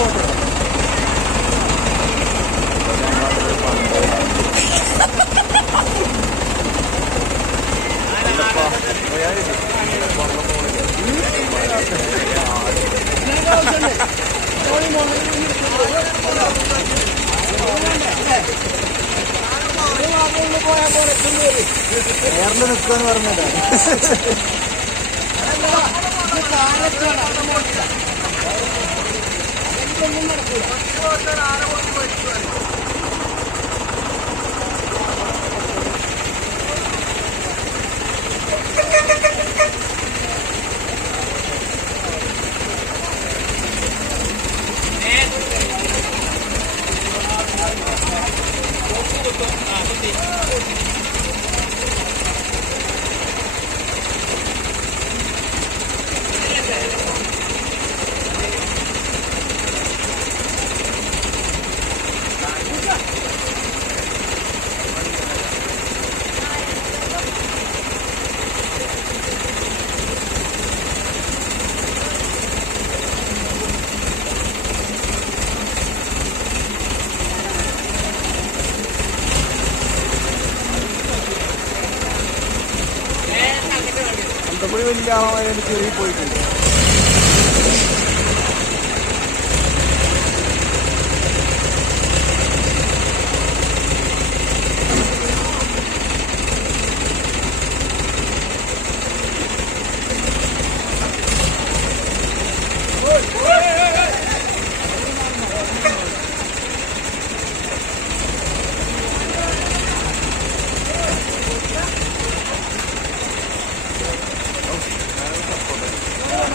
order. Yerli nüfkanı var mı da? Yerli nüfkanı var mı da? merkur 60 വലിയ ആളായി എനിക്ക് ഇറങ്ങിപ്പോയിട്ടുണ്ട്